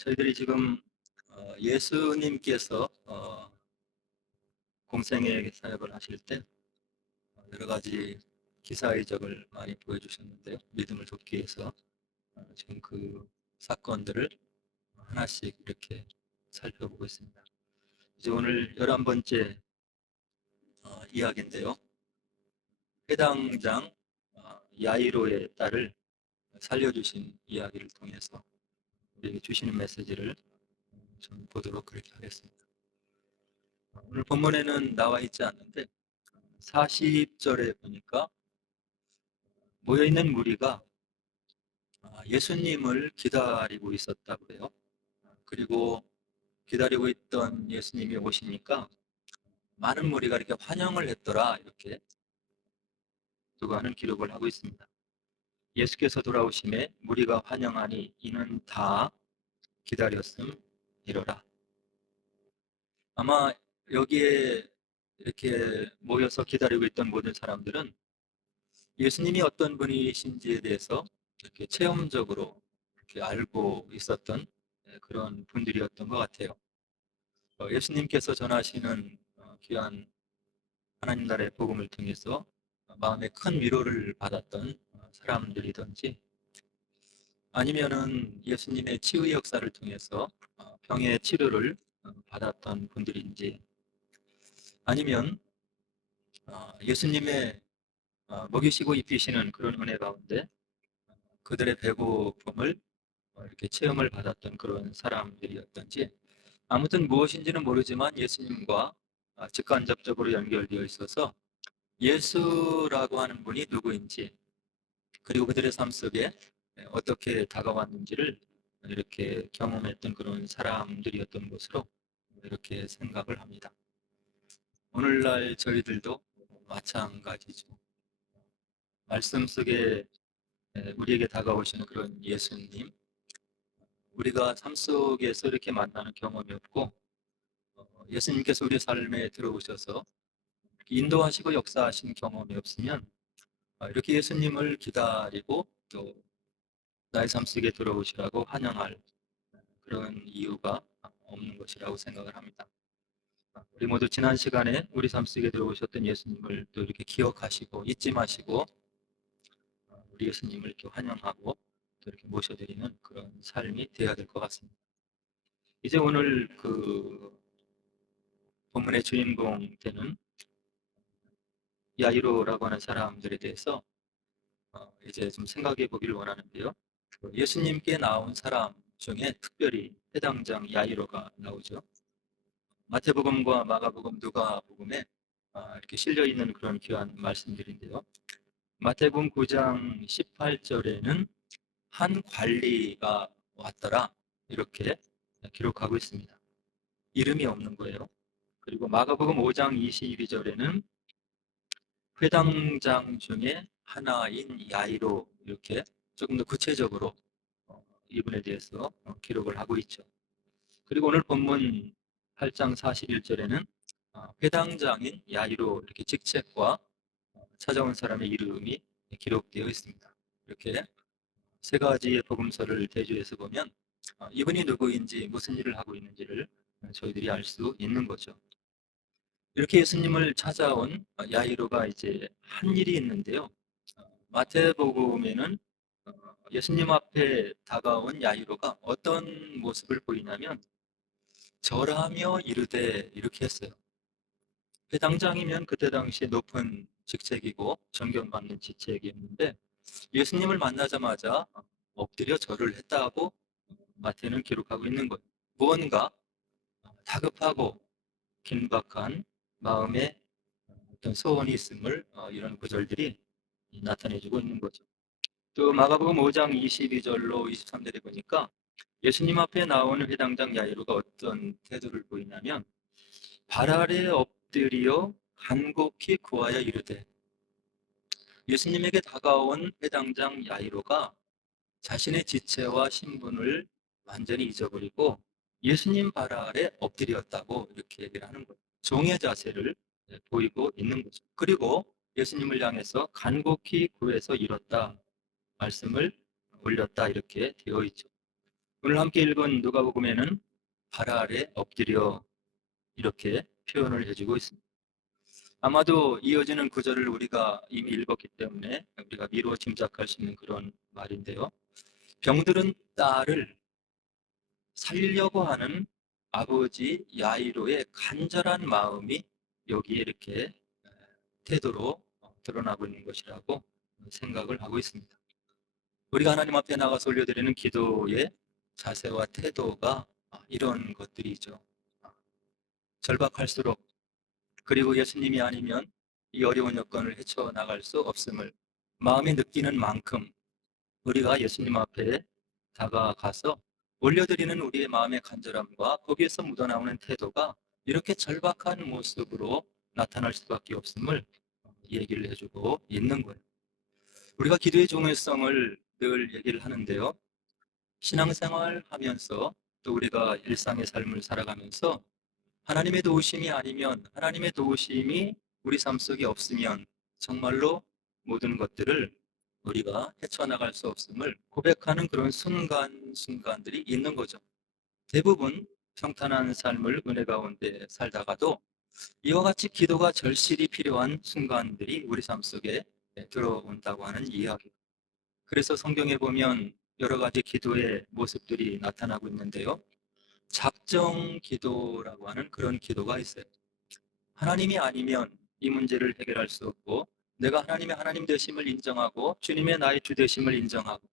저희들이 지금 예수님께서 공생애 사역을 하실 때 여러 가지 기사의적을 많이 보여주셨는데요. 믿음을 돕기 위해서 지금 그 사건들을 하나씩 이렇게 살펴보고 있습니다. 이제 오늘 11번째 이야기인데요. 회당장 야이로의 딸을 살려주신 이야기를 통해서 우리에게 주시는 메시지를 좀 보도록 그렇게 하겠습니다. 오늘 본문에는 나와 있지 않는데 40절에 보니까 모여있는 무리가 예수님을 기다리고 있었다고 해요. 그리고 기다리고 있던 예수님이 오시니까 많은 무리가 이렇게 환영을 했더라, 이렇게 누가 하는 기록을 하고 있습니다. 예수께서 돌아오심에 무리가 환영하니 이는 다 기다렸음이로라. 아마 여기에 이렇게 모여서 기다리고 있던 모든 사람들은 예수님이 어떤 분이신지에 대해서 이렇게 체험적으로 이렇게 알고 있었던 그런 분들이었던 것 같아요. 예수님께서 전하시는 귀한 하나님 나라의 복음을 통해서 마음에 큰 위로를 받았던 사람들이든지, 아니면은 예수님의 치유의 역사를 통해서 병의 치료를 받았던 분들인지, 아니면 예수님의 먹이시고 입히시는 그런 은혜 가운데 그들의 배고픔을 이렇게 체험을 받았던 그런 사람들이었던지, 아무튼 무엇인지는 모르지만 예수님과 직간접적으로 연결되어 있어서 예수라고 하는 분이 누구인지, 그리고 그들의 삶 속에 어떻게 다가왔는지를 이렇게 경험했던 그런 사람들이었던 것으로 이렇게 생각을 합니다. 오늘날 저희들도 마찬가지죠. 말씀 속에 우리에게 다가오시는 그런 예수님, 우리가 삶 속에서 이렇게 만나는 경험이 없고, 예수님께서 우리 삶에 들어오셔서 인도하시고 역사하신 경험이 없으면 이렇게 예수님을 기다리고 또 나의 삶 속에 들어오시라고 환영할 그런 이유가 없는 것이라고 생각을 합니다. 우리 모두 지난 시간에 우리 삶 속에 들어오셨던 예수님을 또 이렇게 기억하시고 잊지 마시고 우리 예수님을 이렇게 환영하고 또 이렇게 모셔드리는 그런 삶이 되어야 될 것 같습니다. 이제 오늘 그 본문의 주인공 되는 야이로라고 하는 사람들에 대해서 이제 좀 생각해 보기를 원하는데요. 예수님께 나온 사람 중에 특별히 해당장 야이로가 나오죠. 마태복음과 마가복음, 누가복음에 이렇게 실려 있는 그런 귀한 말씀들인데요. 마태복음 9장 18절에는 한 관리가 왔더라, 이렇게 기록하고 있습니다. 이름이 없는 거예요. 그리고 마가복음 5장 22절에는 회당장 중에 하나인 야이로, 이렇게 조금 더 구체적으로 이분에 대해서 기록을 하고 있죠. 그리고 오늘 본문 8장 41절에는 회당장인 야이로, 이렇게 직책과 찾아온 사람의 이름이 기록되어 있습니다. 이렇게 세 가지의 복음서를 대조해서 보면 이분이 누구인지, 무슨 일을 하고 있는지를 저희들이 알 수 있는 거죠. 이렇게 예수님을 찾아온 야이로가 이제 한 일이 있는데요. 마태복음에는 예수님 앞에 다가온 야이로가 어떤 모습을 보이냐면 절하며 이르되, 이렇게 했어요. 회당장이면 그때 당시에 높은 직책이고 존경받는 직책이었는데 예수님을 만나자마자 엎드려 절을 했다고 마태는 기록하고 있는 거예요. 무언가 다급하고 긴박한 마음에 어떤 소원이 있음을 이런 구절들이 나타내주고 있는 거죠. 또 마가복음 5장 22절로 23절에 보니까 예수님 앞에 나오는 회당장 야이로가 어떤 태도를 보이냐면 발 아래 엎드려 간곡히 구하여 이르되, 예수님에게 다가온 회당장 야이로가 자신의 지체와 신분을 완전히 잊어버리고 예수님 발 아래 엎드렸다고 이렇게 얘기를 하는 거예요. 종의 자세를 보이고 있는 거죠. 그리고 예수님을 향해서 간곡히 구해서 이뤘다, 말씀을 올렸다, 이렇게 되어 있죠. 오늘 함께 읽은 누가복음에는 발 아래 엎드려 이렇게 표현을 해주고 있습니다. 아마도 이어지는 구절을 우리가 이미 읽었기 때문에 우리가 미루어 짐작할 수 있는 그런 말인데요. 병들은 딸을 살리려고 하는 아버지 야이로의 간절한 마음이 여기에 이렇게 태도로 드러나고 있는 것이라고 생각을 하고 있습니다. 우리가 하나님 앞에 나가서 올려드리는 기도의 자세와 태도가 이런 것들이죠. 절박할수록, 그리고 예수님이 아니면 이 어려운 여건을 헤쳐나갈 수 없음을 마음에 느끼는 만큼 우리가 예수님 앞에 다가가서 올려드리는 우리의 마음의 간절함과 거기에서 묻어나오는 태도가 이렇게 절박한 모습으로 나타날 수밖에 없음을 얘기를 해주고 있는 거예요. 우리가 기도의 중요성을 늘 얘기를 하는데요. 신앙생활 하면서 또 우리가 일상의 삶을 살아가면서 하나님의 도우심이 아니면, 하나님의 도우심이 우리 삶 속에 없으면 정말로 모든 것들을 우리가 헤쳐나갈 수 없음을 고백하는 그런 순간순간들이 있는 거죠. 대부분 평탄한 삶을 은혜 가운데 살다가도 이와 같이 기도가 절실히 필요한 순간들이 우리 삶 속에 들어온다고 하는 이야기. 그래서 성경에 보면 여러 가지 기도의 모습들이 나타나고 있는데요. 작정 기도라고 하는 그런 기도가 있어요. 하나님이 아니면 이 문제를 해결할 수 없고, 내가 하나님의 하나님 되심을 인정하고 주님의 나의 주 되심을 인정하고,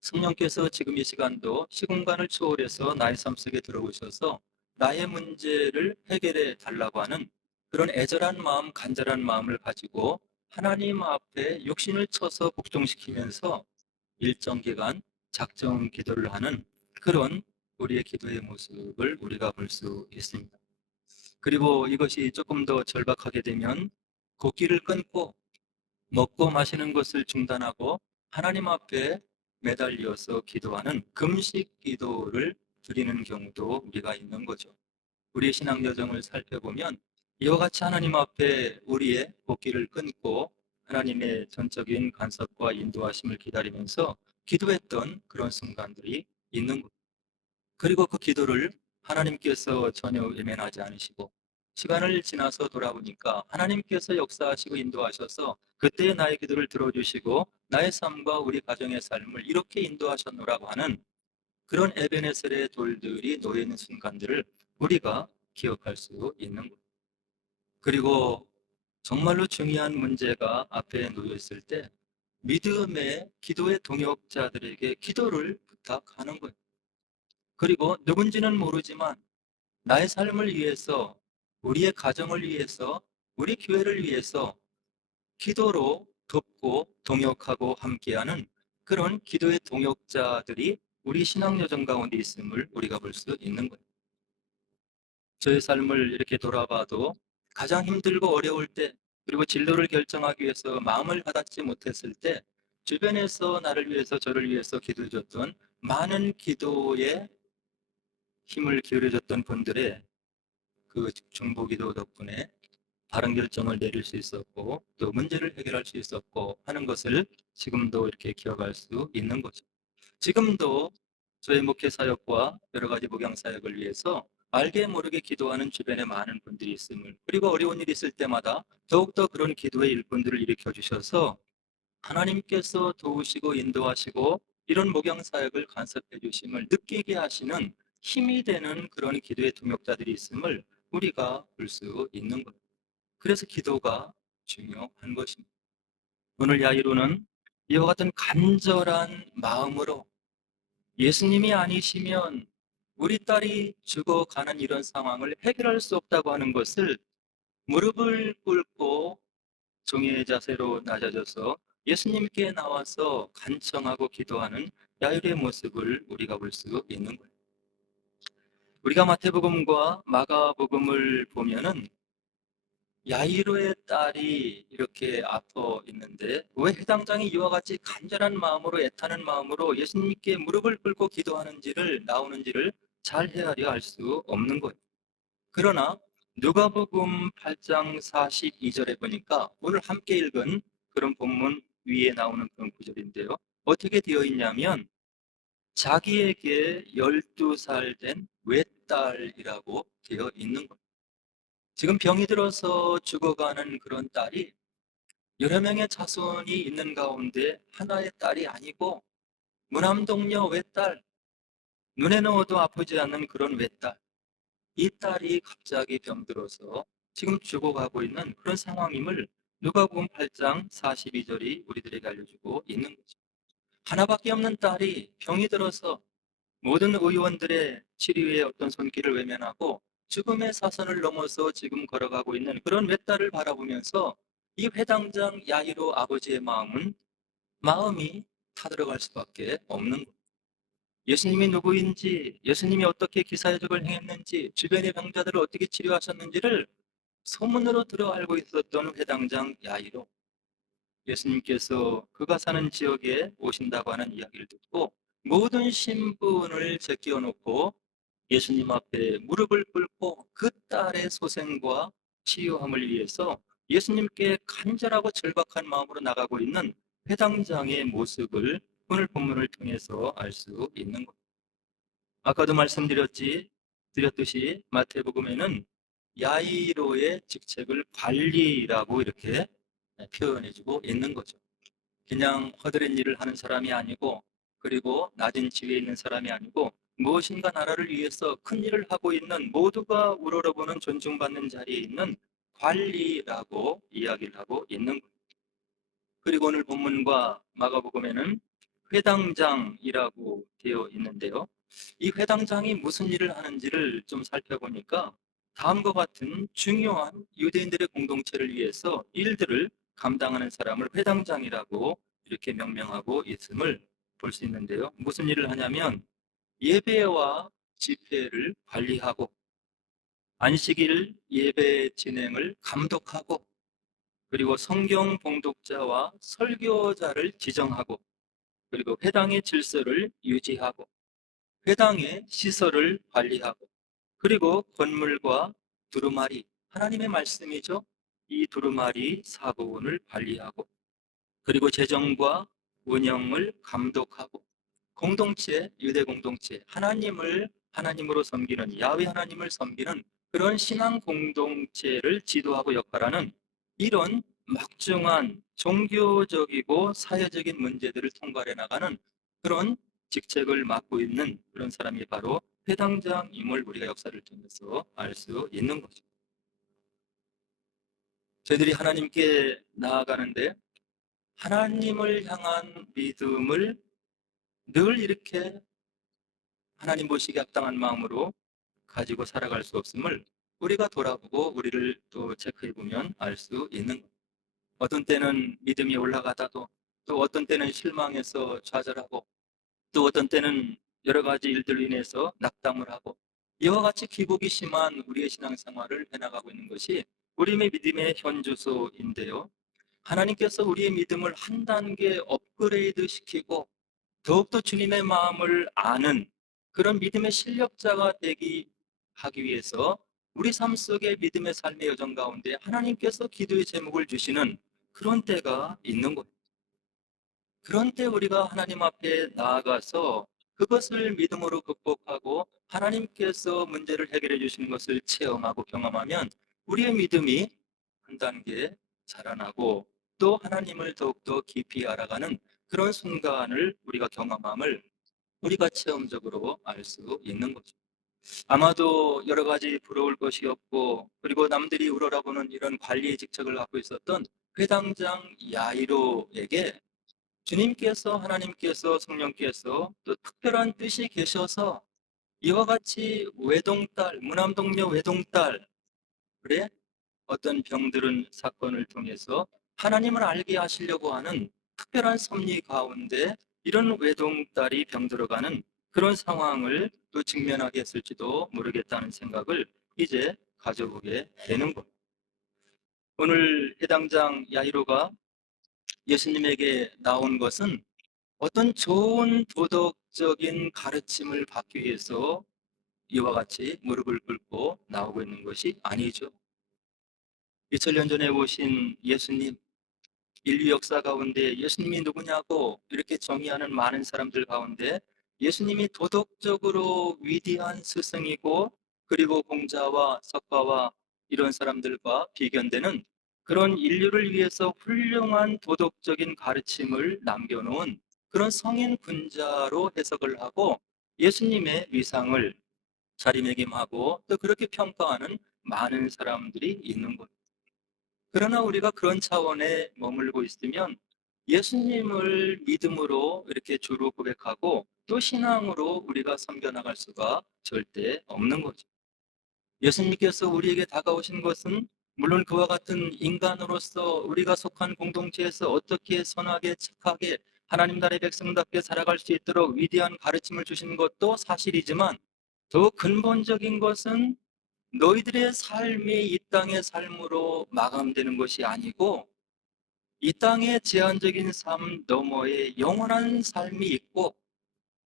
성령께서 지금 이 시간도 시공간을 초월해서 나의 삶 속에 들어오셔서 나의 문제를 해결해 달라고 하는 그런 애절한 마음, 간절한 마음을 가지고 하나님 앞에 육신을 쳐서 복종시키면서 일정 기간 작정 기도를 하는 그런 우리의 기도의 모습을 우리가 볼 수 있습니다. 그리고 이것이 조금 더 절박하게 되면 걷기를 끊고 먹고 마시는 것을 중단하고 하나님 앞에 매달려서 기도하는 금식 기도를 드리는 경우도 우리가 있는 거죠. 우리의 신앙 여정을 살펴보면 이와 같이 하나님 앞에 우리의 걷기를 끊고 하나님의 전적인 간섭과 인도하심을 기다리면서 기도했던 그런 순간들이 있는 것. 그리고 그 기도를 하나님께서 전혀 외면하지 않으시고 시간을 지나서 돌아보니까 하나님께서 역사하시고 인도하셔서 그때의 나의 기도를 들어주시고 나의 삶과 우리 가정의 삶을 이렇게 인도하셨노라고 하는 그런 에베네셀의 돌들이 놓여있는 순간들을 우리가 기억할 수 있는 것. 그리고 정말로 중요한 문제가 앞에 놓여있을 때 믿음의 기도의 동역자들에게 기도를 부탁하는 거예요. 그리고 누군지는 모르지만 나의 삶을 위해서, 우리의 가정을 위해서, 우리 교회를 위해서 기도로 돕고 동역하고 함께하는 그런 기도의 동역자들이 우리 신앙 여정 가운데 있음을 우리가 볼 수 있는 거예요. 저의 삶을 이렇게 돌아봐도 가장 힘들고 어려울 때, 그리고 진로를 결정하기 위해서 마음을 가닿지 못했을 때 주변에서 나를 위해서 저를 위해서 기도해 줬던 많은 기도에 힘을 기울여 줬던 분들의 그 중보기도 덕분에 바른 결정을 내릴 수 있었고 또 문제를 해결할 수 있었고 하는 것을 지금도 이렇게 기억할 수 있는 거죠. 지금도 저희 목회 사역과 여러 가지 목양 사역을 위해서 알게 모르게 기도하는 주변에 많은 분들이 있음을, 그리고 어려운 일이 있을 때마다 더욱더 그런 기도의 일꾼들을 일으켜 주셔서 하나님께서 도우시고 인도하시고 이런 목양 사역을 간섭해 주심을 느끼게 하시는 힘이 되는 그런 기도의 동역자들이 있음을 우리가 볼 수 있는 것. 그래서 기도가 중요한 것입니다. 오늘 야이로는 이와 같은 간절한 마음으로 예수님이 아니시면 우리 딸이 죽어가는 이런 상황을 해결할 수 없다고 하는 것을 무릎을 꿇고 종의 자세로 낮아져서 예수님께 나와서 간청하고 기도하는 야일의 모습을 우리가 볼 수 있는 거예요. 우리가 마태복음과 마가복음을 보면은 야이로의 딸이 이렇게 아파 있는데 왜 해당장이 이와 같이 간절한 마음으로, 애타는 마음으로 예수님께 무릎을 꿇고 기도하는지를, 나오는지를 잘 헤아려 알 수 없는 거예요. 그러나 누가복음 8장 42절에 보니까 오늘 함께 읽은 그런 본문 위에 나오는 그런 구절인데요. 어떻게 되어 있냐면 자기에게 12살 된 외딸이라고 되어 있는 겁니다. 지금 병이 들어서 죽어가는 그런 딸이 여러 명의 자손이 있는 가운데 하나의 딸이 아니고 무남동녀 외딸, 눈에 넣어도 아프지 않는 그런 외딸, 이 딸이 갑자기 병들어서 지금 죽어가고 있는 그런 상황임을 누가복음 8장 42절이 우리들에게 알려주고 있는 거죠. 하나밖에 없는 딸이 병이 들어서 모든 의원들의 치료에 어떤 손길을 외면하고 죽음의 사선을 넘어서 지금 걸어가고 있는 그런 외딸을 바라보면서 이 회당장 야이로 아버지의 마음이 타들어갈 수밖에 없는 거예요. 예수님이 누구인지, 예수님이 어떻게 기사회적을 행했는지, 주변의 병자들을 어떻게 치료하셨는지를 소문으로 들어 알고 있었던 회당장 야이로, 예수님께서 그가 사는 지역에 오신다고 하는 이야기를 듣고 모든 신분을 제끼어 놓고 예수님 앞에 무릎을 꿇고 그 딸의 소생과 치유함을 위해서 예수님께 간절하고 절박한 마음으로 나가고 있는 회당장의 모습을 오늘 본문을 통해서 알 수 있는 것. 아까도 드렸듯이 마태복음에는 야이로의 직책을 관리라고 이렇게 표현해주고 있는 거죠. 그냥 허드렛 일을 하는 사람이 아니고, 그리고 낮은 지위에 있는 사람이 아니고, 무엇인가 나라를 위해서 큰 일을 하고 있는, 모두가 우러러보는 존중받는 자리에 있는 관리라고 이야기를 하고 있는 거예요. 그리고 오늘 본문과 마가복음에는 회당장이라고 되어 있는데요. 이 회당장이 무슨 일을 하는지를 좀 살펴보니까 다음과 같은 중요한 유대인들의 공동체를 위해서 일들을 감당하는 사람을 회당장이라고 이렇게 명명하고 있음을 볼 수 있는데요. 무슨 일을 하냐면 예배와 집회를 관리하고, 안식일 예배 진행을 감독하고, 그리고 성경 봉독자와 설교자를 지정하고, 그리고 회당의 질서를 유지하고, 회당의 시설을 관리하고, 그리고 건물과 두루마리, 하나님의 말씀이죠. 이 두루마리 사고원을 관리하고, 그리고 재정과 운영을 감독하고, 공동체, 유대 공동체, 하나님으로 섬기는, 야훼 하나님을 섬기는 그런 신앙 공동체를 지도하고 역할하는 이런 막중한 종교적이고 사회적인 문제들을 통과해 나가는 그런 직책을 맡고 있는 그런 사람이 바로 회당장임을 우리가 역사를 통해서 알 수 있는 거죠. 저희들이 하나님께 나아가는데 하나님을 향한 믿음을 늘 이렇게 하나님 보시기에 합당한 마음으로 가지고 살아갈 수 없음을 우리가 돌아보고 우리를 또 체크해 보면 알 수 있는 것. 어떤 때는 믿음이 올라가다도, 또 어떤 때는 실망해서 좌절하고, 또 어떤 때는 여러 가지 일들로 인해서 낙담을 하고, 이와 같이 기복이 심한 우리의 신앙생활을 해나가고 있는 것이 우리의 믿음의 현주소인데요. 하나님께서 우리의 믿음을 한 단계 업그레이드 시키고 더욱더 주님의 마음을 아는 그런 믿음의 실력자가 하기 위해서 우리 삶 속의 믿음의 삶의 여정 가운데 하나님께서 기도의 제목을 주시는 그런 때가 있는 거예요. 그런 때 우리가 하나님 앞에 나아가서 그것을 믿음으로 극복하고 하나님께서 문제를 해결해 주시는 것을 체험하고 경험하면 우리의 믿음이 한 단계 자라나고 또 하나님을 더욱더 깊이 알아가는 그런 순간을 우리가 경험함을 우리가 체험적으로 알 수 있는 거죠. 아마도 여러 가지 부러울 것이 없고, 그리고 남들이 우러러보는 이런 관리의 직책을 갖고 있었던 회당장 야이로에게 하나님께서, 성령께서 또 특별한 뜻이 계셔서 이와 같이 무남동녀 외동딸, 그래? 어떤 병들은 사건을 통해서 하나님을 알게 하시려고 하는 특별한 섭리 가운데 이런 외동딸이 병들어가는 그런 상황을 또 직면하게 했을지도 모르겠다는 생각을 이제 가져보게 되는 것. 오늘 해당장 야이로가 예수님에게 나온 것은 어떤 좋은 도덕적인 가르침을 받기 위해서 이와 같이 무릎을 꿇고 나오고 있는 것이 아니죠. 2000년 전에 오신 예수님, 인류 역사 가운데 예수님이 누구냐고 이렇게 정의하는 많은 사람들 가운데 예수님이 도덕적으로 위대한 스승이고 그리고 공자와 석가와 이런 사람들과 비견되는 그런 인류를 위해서 훌륭한 도덕적인 가르침을 남겨놓은 그런 성인 군자로 해석을 하고 예수님의 위상을 자리매김하고 또 그렇게 평가하는 많은 사람들이 있는 것. 그러나 우리가 그런 차원에 머물고 있으면 예수님을 믿음으로 이렇게 주로 고백하고 또 신앙으로 우리가 섬겨나갈 수가 절대 없는 거죠. 예수님께서 우리에게 다가오신 것은 물론 그와 같은 인간으로서 우리가 속한 공동체에서 어떻게 선하게 착하게 하나님 나라의 백성답게 살아갈 수 있도록 위대한 가르침을 주신 것도 사실이지만 더 근본적인 것은 너희들의 삶이 이 땅의 삶으로 마감되는 것이 아니고 이 땅의 제한적인 삶 너머에 영원한 삶이 있고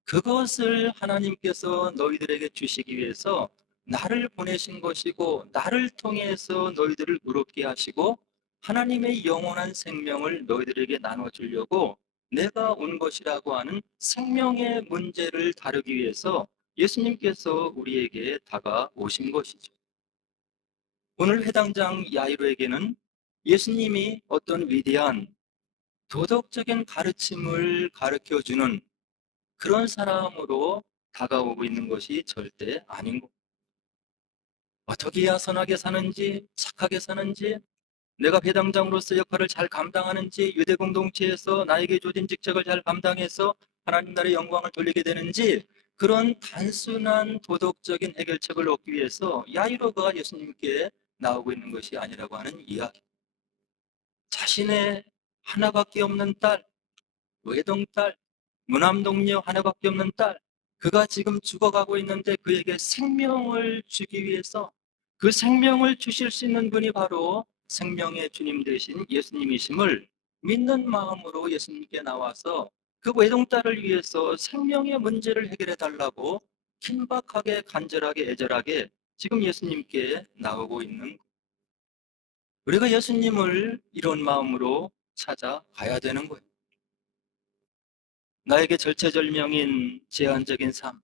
그것을 하나님께서 너희들에게 주시기 위해서 나를 보내신 것이고 나를 통해서 너희들을 의롭게 하시고 하나님의 영원한 생명을 너희들에게 나눠주려고 내가 온 것이라고 하는 생명의 문제를 다루기 위해서 예수님께서 우리에게 다가오신 것이죠. 오늘 회당장 야이로에게는 예수님이 어떤 위대한 도덕적인 가르침을 가르쳐주는 그런 사람으로 다가오고 있는 것이 절대 아닌 것. 어떻게 해야 선하게 사는지, 착하게 사는지, 내가 회당장으로서 역할을 잘 감당하는지, 유대 공동체에서 나에게 주어진 직책을 잘 감당해서 하나님 나라의 영광을 돌리게 되는지, 그런 단순한 도덕적인 해결책을 얻기 위해서 야이로가 예수님께 나오고 있는 것이 아니라고 하는 이야기. 자신의 하나밖에 없는 딸, 외동딸, 무남동녀 하나밖에 없는 딸, 그가 지금 죽어가고 있는데 그에게 생명을 주기 위해서 그 생명을 주실 수 있는 분이 바로 생명의 주님 되신 예수님이심을 믿는 마음으로 예수님께 나와서 그 외동딸을 위해서 생명의 문제를 해결해 달라고 긴박하게 간절하게 애절하게 지금 예수님께 나오고 있는, 우리가 예수님을 이런 마음으로 찾아가야 되는 거예요. 나에게 절체절명인 제한적인 삶,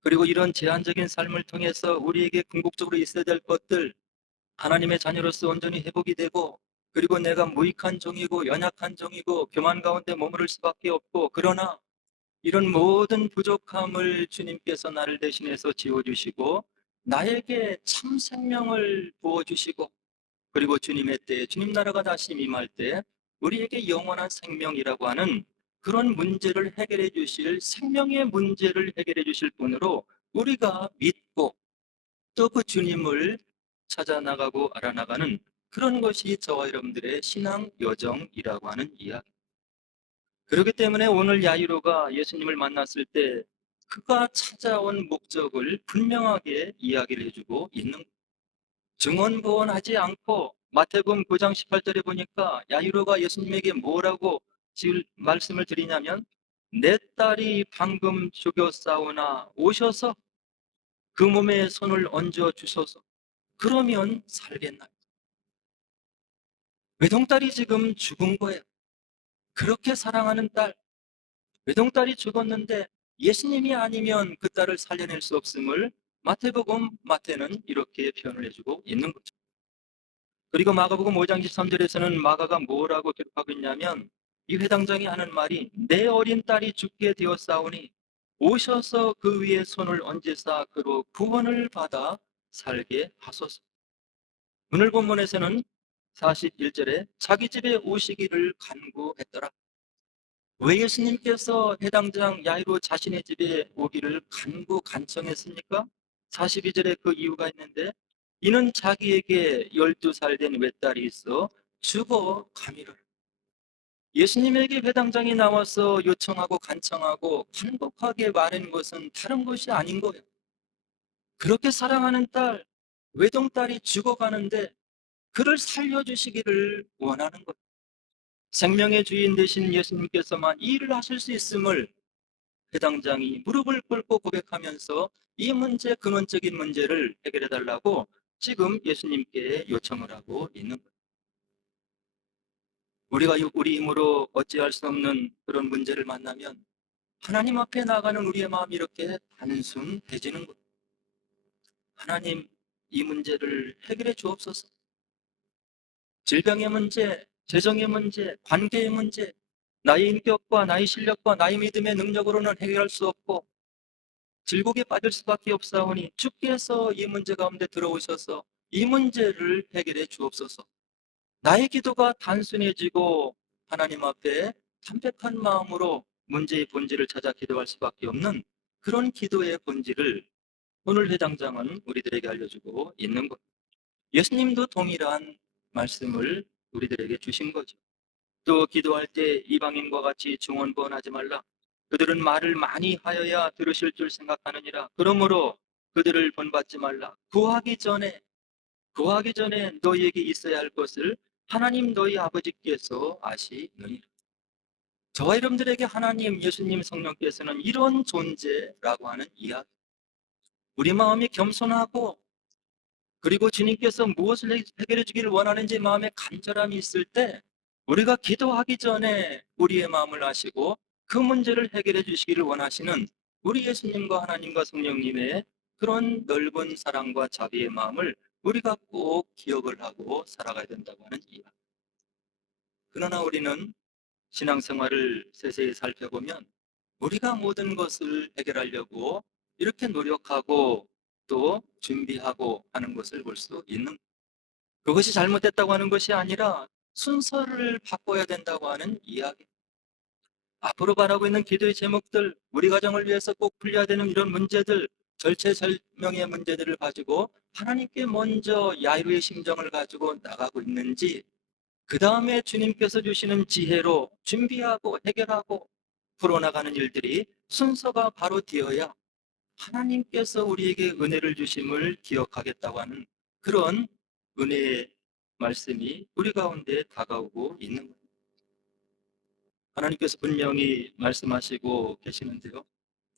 그리고 이런 제한적인 삶을 통해서 우리에게 궁극적으로 있어야 될 것들, 하나님의 자녀로서 온전히 회복이 되고, 그리고 내가 무익한 종이고 연약한 종이고 교만 가운데 머무를 수밖에 없고, 그러나 이런 모든 부족함을 주님께서 나를 대신해서 지워주시고 나에게 참 생명을 부어주시고, 그리고 주님의 때, 주님 나라가 다시 임할 때 우리에게 영원한 생명이라고 하는 그런 문제를 해결해 주실, 생명의 문제를 해결해 주실 분으로 우리가 믿고 또 그 주님을 찾아 나가고 알아나가는 그런 것이 저와 여러분들의 신앙 여정이라고 하는 이야기. 그렇기 때문에 오늘 야이로가 예수님을 만났을 때 그가 찾아온 목적을 분명하게 이야기를 해주고 있는 거예요. 증언부언하지 않고 마태복음 9장 18절에 보니까 야이로가 예수님에게 뭐라고 지금 말씀을 드리냐면, 내 딸이 방금 죽었사오나 오셔서 그 몸에 손을 얹어 주소서, 그러면 살겠나요? 외동딸이 지금 죽은 거예요. 그렇게 사랑하는 딸, 외동딸이 죽었는데 예수님이 아니면 그 딸을 살려낼 수 없음을 마태는 이렇게 표현을 해주고 있는 거죠. 그리고 마가복음 5장 13절에서는 마가가 뭐라고 기록하고 있냐면, 이 회당장이 하는 말이 내 어린 딸이 죽게 되었사오니 오셔서 그 위에 손을 얹으사 그로 구원을 받아 살게 하소서. 오늘 본문에서는 41절에 자기 집에 오시기를 간구했더라. 왜 예수님께서 해당장 야이로 자신의 집에 오기를 간청했습니까? 42절에 그 이유가 있는데, 이는 자기에게 12살 된 외딸이 있어 죽어 가미를. 예수님에게 회당장이 나와서 요청하고 간청하고 간곡하게 말한 것은 다른 것이 아닌 거예요. 그렇게 사랑하는 딸, 외동딸이 죽어가는데 그를 살려주시기를 원하는 거예요. 생명의 주인 되신 예수님께서만 이 일을 하실 수 있음을 회당장이 무릎을 꿇고 고백하면서 이 문제, 근원적인 문제를 해결해 달라고 지금 예수님께 요청을 하고 있는 거예요. 우리가 우리 힘으로 어찌할 수 없는 그런 문제를 만나면 하나님 앞에 나가는 우리의 마음이 이렇게 단순해지는 것. 하나님, 이 문제를 해결해 주옵소서. 질병의 문제, 재정의 문제, 관계의 문제, 나의 인격과 나의 실력과 나의 믿음의 능력으로는 해결할 수 없고 질곡에 빠질 수밖에 없사오니 주께서 이 문제 가운데 들어오셔서 이 문제를 해결해 주옵소서. 나의 기도가 단순해지고 하나님 앞에 담백한 마음으로 문제의 본질을 찾아 기도할 수밖에 없는 그런 기도의 본질을 오늘 회장장은 우리들에게 알려주고 있는 것. 예수님도 동일한 말씀을 우리들에게 주신 거죠. 또 기도할 때 이방인과 같이 중언부언하지 말라. 그들은 말을 많이 하여야 들으실 줄 생각하느니라. 그러므로 그들을 본받지 말라. 구하기 전에 너희에게 있어야 할 것을 하나님 너희 아버지께서 아시느니라. 저와 여러분들에게 하나님, 예수님, 성령께서는 이런 존재라고 하는 이야기. 우리 마음이 겸손하고 그리고 주님께서 무엇을 해결해 주기를 원하는지 마음에 간절함이 있을 때 우리가 기도하기 전에 우리의 마음을 아시고 그 문제를 해결해 주시기를 원하시는 우리 예수님과 하나님과 성령님의 그런 넓은 사랑과 자비의 마음을 우리가 꼭 기억을 하고 살아가야 된다고 하는 이야기. 그러나 우리는 신앙생활을 세세히 살펴보면 우리가 모든 것을 해결하려고 이렇게 노력하고 또 준비하고 하는 것을 볼 수 있는, 그것이 잘못됐다고 하는 것이 아니라 순서를 바꿔야 된다고 하는 이야기. 앞으로 바라고 있는 기도의 제목들, 우리 가정을 위해서 꼭 풀려야 되는 이런 문제들, 절체절명의 문제들을 가지고 하나님께 먼저 야유의 심정을 가지고 나가고 있는지, 그 다음에 주님께서 주시는 지혜로 준비하고 해결하고 풀어나가는 일들이 순서가 바로 되어야 하나님께서 우리에게 은혜를 주심을 기억하겠다고 하는 그런 은혜의 말씀이 우리 가운데 다가오고 있는 겁니다. 하나님께서 분명히 말씀하시고 계시는데요.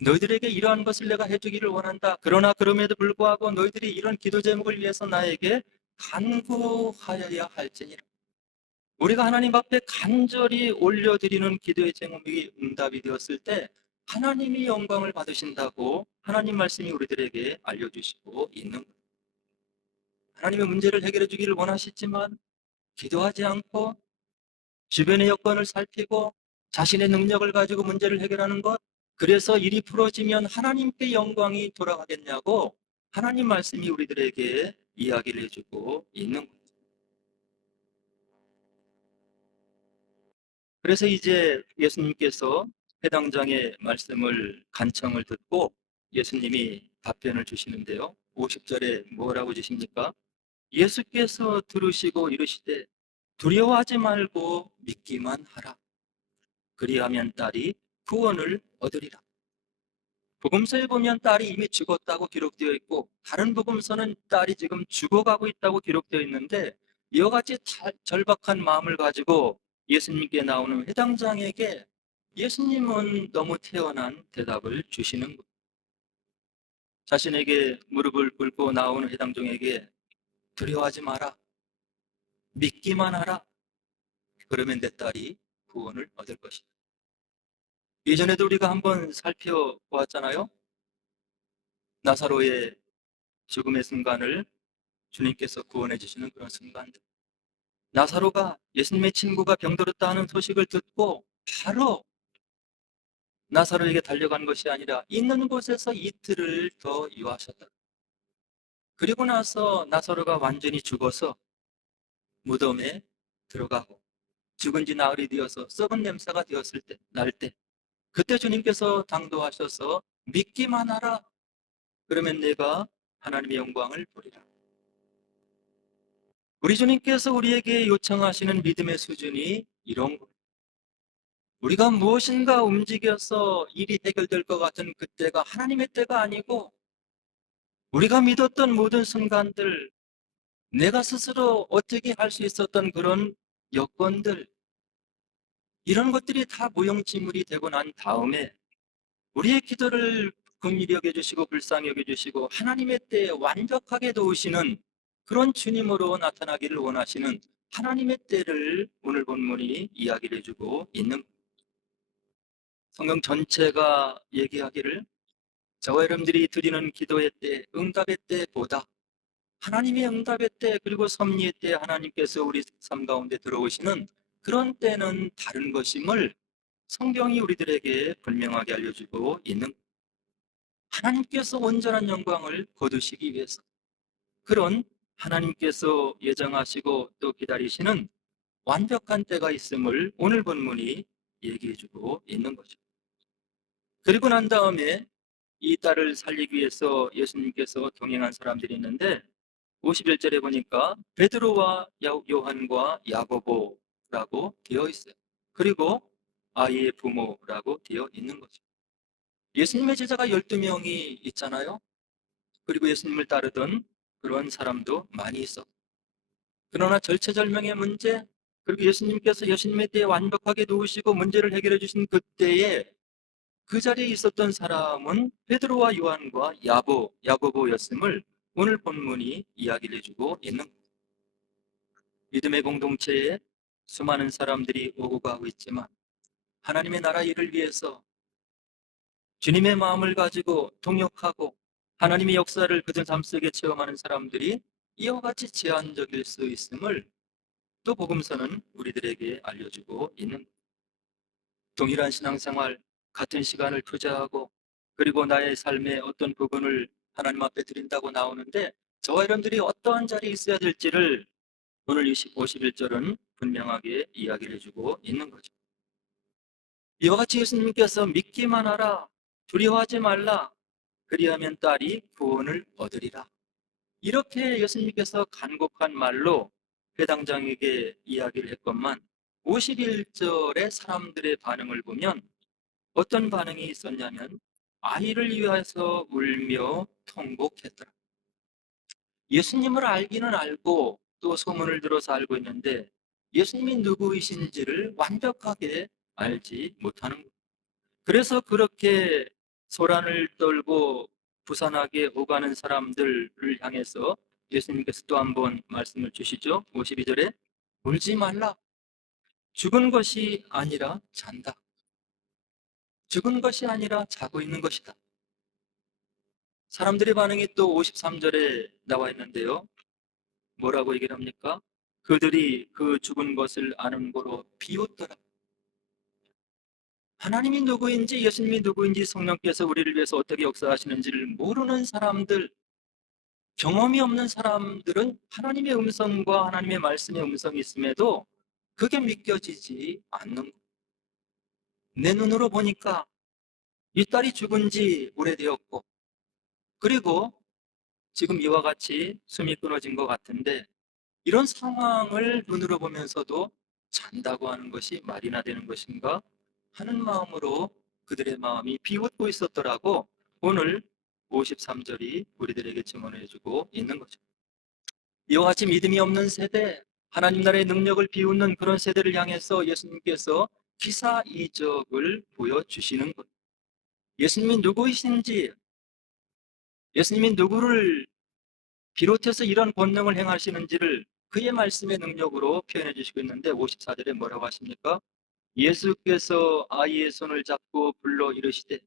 너희들에게 이러한 것을 내가 해주기를 원한다. 그러나 그럼에도 불구하고 너희들이 이런 기도 제목을 위해서 나에게 간구하여야 할지니라. 우리가 하나님 앞에 간절히 올려드리는 기도의 제목이 응답이 되었을 때 하나님이 영광을 받으신다고 하나님 말씀이 우리들에게 알려주시고 있는 거예요. 하나님의 문제를 해결해 주기를 원하시지만 기도하지 않고 주변의 여건을 살피고 자신의 능력을 가지고 문제를 해결하는 것, 그래서 일이 풀어지면 하나님께 영광이 돌아가겠냐고 하나님 말씀이 우리들에게 이야기를 해주고 있는 거예요. 그래서 이제 예수님께서 해당 장의 말씀을 간청을 듣고 예수님이 답변을 주시는데요. 50절에 뭐라고 주십니까? 예수께서 들으시고 이르시되 두려워하지 말고 믿기만 하라. 그리하면 딸이 구원을 얻으리라. 복음서에 보면 딸이 이미 죽었다고 기록되어 있고 다른 복음서는 딸이 지금 죽어가고 있다고 기록되어 있는데 이와 같이 절박한 마음을 가지고 예수님께 나오는 회당장에게 예수님은 너무 태연한 대답을 주시는 거예요. 자신에게 무릎을 꿇고 나오는 회당장에게 두려워하지 마라. 믿기만 하라. 그러면 내 딸이 구원을 얻을 것이다. 예전에도 우리가 한번 살펴보았잖아요. 나사로의 죽음의 순간을 주님께서 구원해 주시는 그런 순간들. 나사로가 예수님의 친구가 병들었다 하는 소식을 듣고 바로 나사로에게 달려간 것이 아니라 있는 곳에서 이틀을 더 유하셨다. 그리고 나서 나사로가 완전히 죽어서 무덤에 들어가고 죽은 지 나흘이 되어서 썩은 냄새가 되었을 때, 날 때, 그때 주님께서 당도하셔서 믿기만 하라. 그러면 내가 하나님의 영광을 보리라. 우리 주님께서 우리에게 요청하시는 믿음의 수준이 이런 것. 우리가 무엇인가 움직여서 일이 해결될 것 같은 그때가 하나님의 때가 아니고 우리가 믿었던 모든 순간들, 내가 스스로 어떻게 할 수 있었던 그런 여건들, 이런 것들이 다 무용지물이 되고 난 다음에 우리의 기도를 긍휼히 여겨주시고 불쌍히 여겨주시고 하나님의 때에 완벽하게 도우시는 그런 주님으로 나타나기를 원하시는 하나님의 때를 오늘 본문이 이야기를 해주고 있는 성경 전체가 얘기하기를 저와 여러분들이 드리는 기도의 때, 응답의 때보다 하나님의 응답의 때 그리고 섭리의 때 하나님께서 우리 삶 가운데 들어오시는 그런 때는 다른 것임을 성경이 우리들에게 분명하게 알려주고 있는, 하나님께서 온전한 영광을 거두시기 위해서 그런 하나님께서 예정하시고 또 기다리시는 완벽한 때가 있음을 오늘 본문이 얘기해주고 있는 거죠. 그리고 난 다음에 이 딸을 살리기 위해서 예수님께서 동행한 사람들이 있는데 51절에 보니까 베드로와 요한과 야고보라고 되어 있어요. 그리고 아이의 부모라고 되어 있는 거죠. 예수님의 제자가 12명이 있잖아요. 그리고 예수님을 따르던 그런 사람도 많이 있었고, 그러나 절체절명의 문제, 그리고 예수님께서 예수님의 때에 완벽하게 누우시고 문제를 해결해 주신 그때에 그 자리에 있었던 사람은 베드로와 요한과 야고보였음을 오늘 본문이 이야기를 해주고 있는 거예요. 믿음의 공동체에 수많은 사람들이 오고 가고 있지만 하나님의 나라 일을 위해서 주님의 마음을 가지고 동역하고 하나님의 역사를 그들 삶 속에 체험하는 사람들이 이와 같이 제한적일 수 있음을 또 복음서는 우리들에게 알려주고 있는 거예요. 동일한 신앙생활, 같은 시간을 투자하고 그리고 나의 삶의 어떤 부분을 하나님 앞에 드린다고 나오는데 저와 여러분들이 어떠한 자리에 있어야 될지를 오늘 51절은 분명하게 이야기를 해주고 있는 거죠. 이와 같이 예수님께서 믿기만 하라, 두려워하지 말라, 그리하면 딸이 구원을 얻으리라. 이렇게 예수님께서 간곡한 말로 회당장에게 이야기를 했건만 51절의 사람들의 반응을 보면 어떤 반응이 있었냐면 아이를 위해서 울며 통곡했더라. 예수님을 알기는 알고 또 소문을 들어서 알고 있는데 예수님이 누구이신지를 완벽하게 알지 못하는 거예요. 그래서 그렇게 소란을 떨고 부산하게 오가는 사람들을 향해서 예수님께서 또 한 번 말씀을 주시죠. 52절에 울지 말라. 죽은 것이 아니라 잔다. 죽은 것이 아니라 자고 있는 것이다. 사람들의 반응이 또 53절에 나와 있는데요. 뭐라고 얘기를 합니까? 그들이 그 죽은 것을 아는 고로 비웃더라. 하나님이 누구인지 예수님이 누구인지 성령께서 우리를 위해서 어떻게 역사하시는지를 모르는 사람들, 경험이 없는 사람들은 하나님의 음성과 하나님의 말씀의 음성이 있음에도 그게 믿겨지지 않는 거예요. 내 눈으로 보니까 이 딸이 죽은 지 오래되었고 그리고 지금 이와 같이 숨이 끊어진 것 같은데 이런 상황을 눈으로 보면서도 잔다고 하는 것이 말이나 되는 것인가 하는 마음으로 그들의 마음이 비웃고 있었더라고 오늘 53절이 우리들에게 증언해주고 있는 거죠. 이와 같이 믿음이 없는 세대, 하나님 나라의 능력을 비웃는 그런 세대를 향해서 예수님께서 기사이적을 보여주시는 것. 예수님이 누구이신지, 예수님이 누구를 비롯해서 이런 본능을 행하시는지를 그의 말씀의 능력으로 표현해 주시고 있는데 54절에 뭐라고 하십니까? 예수께서 아이의 손을 잡고 불러 이르시되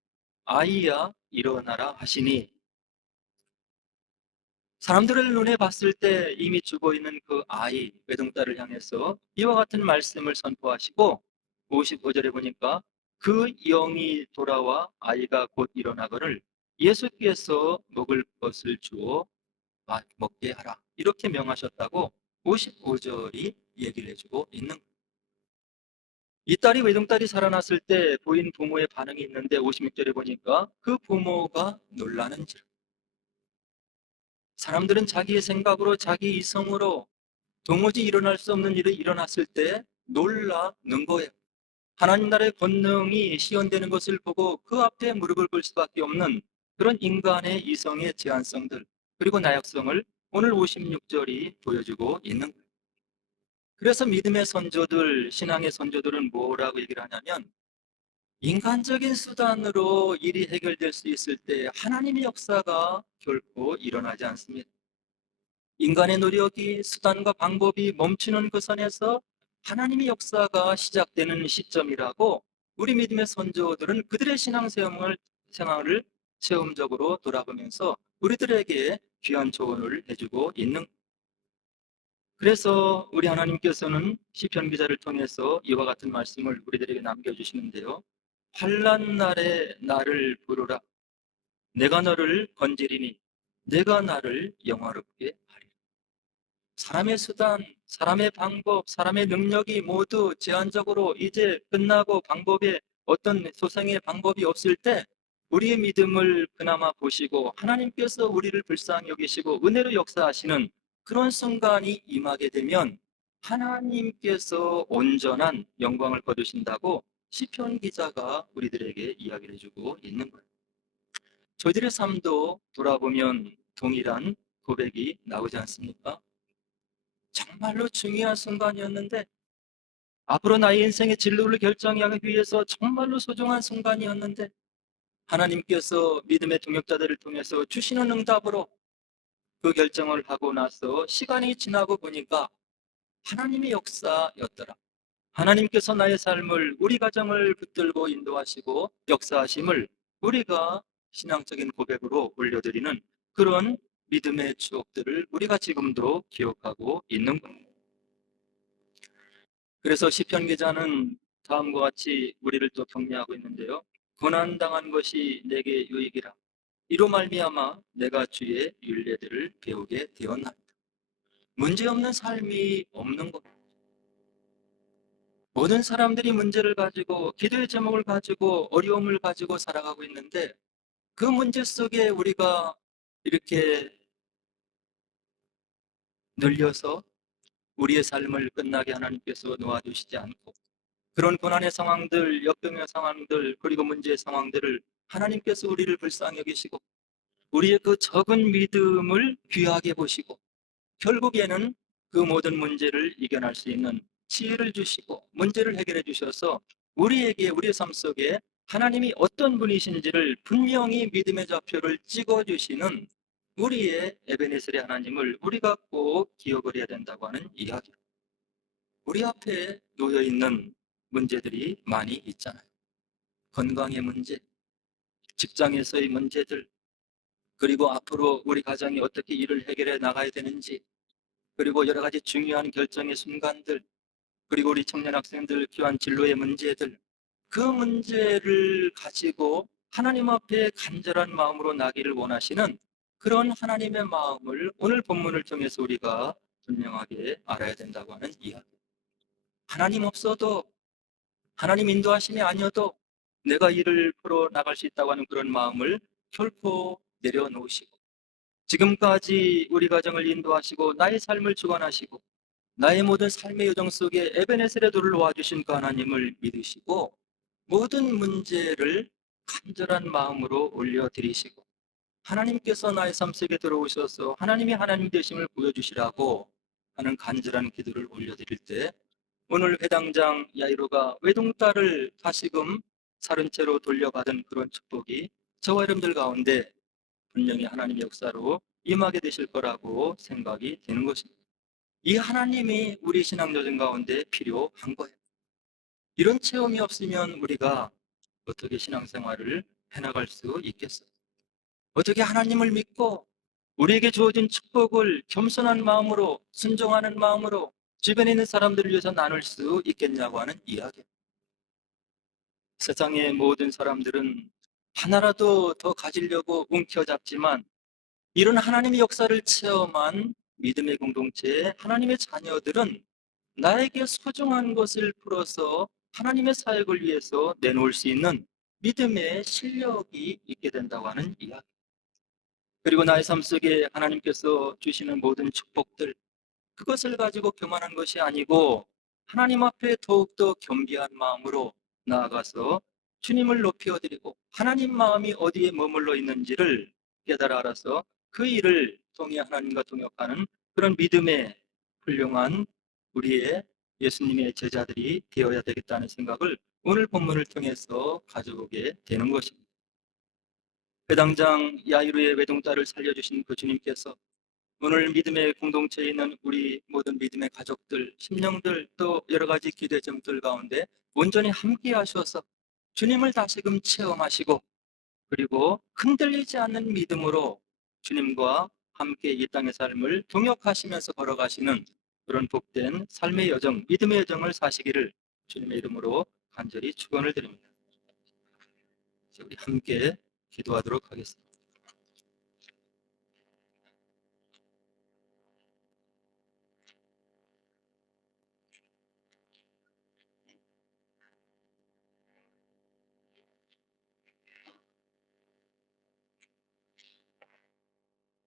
아이야 일어나라 하시니 사람들을 눈에 봤을 때 이미 죽어 있는 그 아이 외동딸을 향해서 이와 같은 말씀을 선포하시고 55절에 보니까 그 영이 돌아와 아이가 곧 일어나거늘 예수께서 먹을 것을 주어 먹게 하라 이렇게 명하셨다고 55절이 얘기를 해주고 있는 거예요. 이 딸이 외동딸이 살아났을 때 보인 부모의 반응이 있는데 56절에 보니까 그 부모가 놀라는지라. 사람들은 자기의 생각으로 자기 이성으로 도무지 일어날 수 없는 일이 일어났을 때 놀라는 거예요. 하나님 나라의 권능이 시연되는 것을 보고 그 앞에 무릎을 꿇을 수밖에 없는 그런 인간의 이성의 제한성들 그리고 나약성을 오늘 56절이 보여주고 있는 거예요. 그래서 믿음의 선조들, 신앙의 선조들은 뭐라고 얘기를 하냐면 인간적인 수단으로 일이 해결될 수 있을 때 하나님의 역사가 결코 일어나지 않습니다. 인간의 노력이 수단과 방법이 멈추는 그 선에서 하나님의 역사가 시작되는 시점이라고 우리 믿음의 선조들은 그들의 생활을 체험적으로 돌아보면서 우리들에게 귀한 조언을 해주고 있는. 그래서 우리 하나님께서는 시편 기자를 통해서 이와 같은 말씀을 우리들에게 남겨주시는데요. 환난 날에 나를 부르라. 내가 너를 건지리니 내가 나를 영화롭게 하리라. 사람의 수단, 사람의 방법, 사람의 능력이 모두 제한적으로 이제 끝나고 방법에 어떤 소생의 방법이 없을 때 우리의 믿음을 그나마 보시고 하나님께서 우리를 불쌍히 여기시고 은혜로 역사하시는 그런 순간이 임하게 되면 하나님께서 온전한 영광을 거두신다고 시편 기자가 우리들에게 이야기를 해주고 있는 거예요. 저희들의 삶도 돌아보면 동일한 고백이 나오지 않습니까? 정말로 중요한 순간이었는데, 앞으로 나의 인생의 진로를 결정하기 위해서 정말로 소중한 순간이었는데, 하나님께서 믿음의 동역자들을 통해서 주시는 응답으로 그 결정을 하고 나서 시간이 지나고 보니까 하나님의 역사였더라. 하나님께서 나의 삶을, 우리 가정을 붙들고 인도하시고 역사하심을 우리가 신앙적인 고백으로 올려드리는 그런 믿음의 추억들을 우리가 지금도 기억하고 있는 겁니다. 그래서 시편 기자는 다음과 같이 우리를 또 격려하고 있는데요. 고난당한 것이 내게 유익이라. 이로 말미암아 내가 주의 율례들을 배우게 되었나이다. 문제없는 삶이 없는 것. 모든 사람들이 문제를 가지고 기도의 제목을 가지고 어려움을 가지고 살아가고 있는데 그 문제 속에 우리가 이렇게 늘려서 우리의 삶을 끝나게 하나님께서 놓아주시지 않고 그런 고난의 상황들, 역경의 상황들, 그리고 문제의 상황들을 하나님께서 우리를 불쌍히 여기시고 우리의 그 적은 믿음을 귀하게 보시고 결국에는 그 모든 문제를 이겨낼 수 있는 지혜를 주시고 문제를 해결해 주셔서 우리에게 우리의 삶 속에 하나님이 어떤 분이신지를 분명히 믿음의 좌표를 찍어주시는 우리의 에베네셀의 하나님을 우리가 꼭 기억을 해야 된다고 하는 이야기. 우리 앞에 놓여 있는 문제들이 많이 있잖아요. 건강의 문제, 직장에서의 문제들, 그리고 앞으로 우리 가정이 어떻게 일을 해결해 나가야 되는지, 그리고 여러 가지 중요한 결정의 순간들, 그리고 우리 청년 학생들 귀한 진로의 문제들, 그 문제를 가지고 하나님 앞에 간절한 마음으로 나기를 원하시는 그런 하나님의 마음을 오늘 본문을 통해서 우리가 분명하게 알아야 된다고 하는 이야기. 하나님 없어도, 하나님 인도하심이 아니어도 내가 일을 풀어 나갈 수 있다고 하는 그런 마음을 결코 내려놓으시고 지금까지 우리 가정을 인도하시고 나의 삶을 주관하시고 나의 모든 삶의 여정 속에 에베네셀의 도를 놓아주신 그 하나님을 믿으시고 모든 문제를 간절한 마음으로 올려드리시고 하나님께서 나의 삶 속에 들어오셔서 하나님이 하나님 되심을 보여주시라고 하는 간절한 기도를 올려드릴 때 오늘 회당장 야이로가 외동딸을 다시금 사른 채로 돌려받은 그런 축복이 저와 여러분들 가운데 분명히 하나님의 역사로 임하게 되실 거라고 생각이 되는 것입니다. 이 하나님이 우리 신앙 여정 가운데 필요한 거예요. 이런 체험이 없으면 우리가 어떻게 신앙생활을 해나갈 수 있겠어요? 어떻게 하나님을 믿고 우리에게 주어진 축복을 겸손한 마음으로 순종하는 마음으로 주변에 있는 사람들을 위해서 나눌 수 있겠냐고 하는 이야기예요. 세상의 모든 사람들은 하나라도 더 가지려고 움켜잡지만 이런 하나님의 역사를 체험한 믿음의 공동체의 하나님의 자녀들은 나에게 소중한 것을 풀어서 하나님의 사역을 위해서 내놓을 수 있는 믿음의 실력이 있게 된다고 하는 이야기. 그리고 나의 삶 속에 하나님께서 주시는 모든 축복들, 그것을 가지고 교만한 것이 아니고 하나님 앞에 더욱더 겸비한 마음으로 나아가서 주님을 높여드리고 하나님 마음이 어디에 머물러 있는지를 깨달아 알아서 그 일을 통해 하나님과 동역하는 그런 믿음의 훌륭한 우리의 예수님의 제자들이 되어야 되겠다는 생각을 오늘 본문을 통해서 가져오게 되는 것입니다. 회당장 야이루의 외동딸을 살려주신 그 주님께서 오늘 믿음의 공동체에 있는 우리 모든 믿음의 가족들, 심령들 또 여러 가지 기대 점들 가운데 온전히 함께 하셔서 주님을 다시금 체험하시고 그리고 흔들리지 않는 믿음으로 주님과 함께 이 땅의 삶을 동역하시면서 걸어가시는 그런 복된 삶의 여정, 믿음의 여정을 사시기를 주님의 이름으로 간절히 축원을 드립니다. 이제 우리 함께 기도하도록 하겠습니다.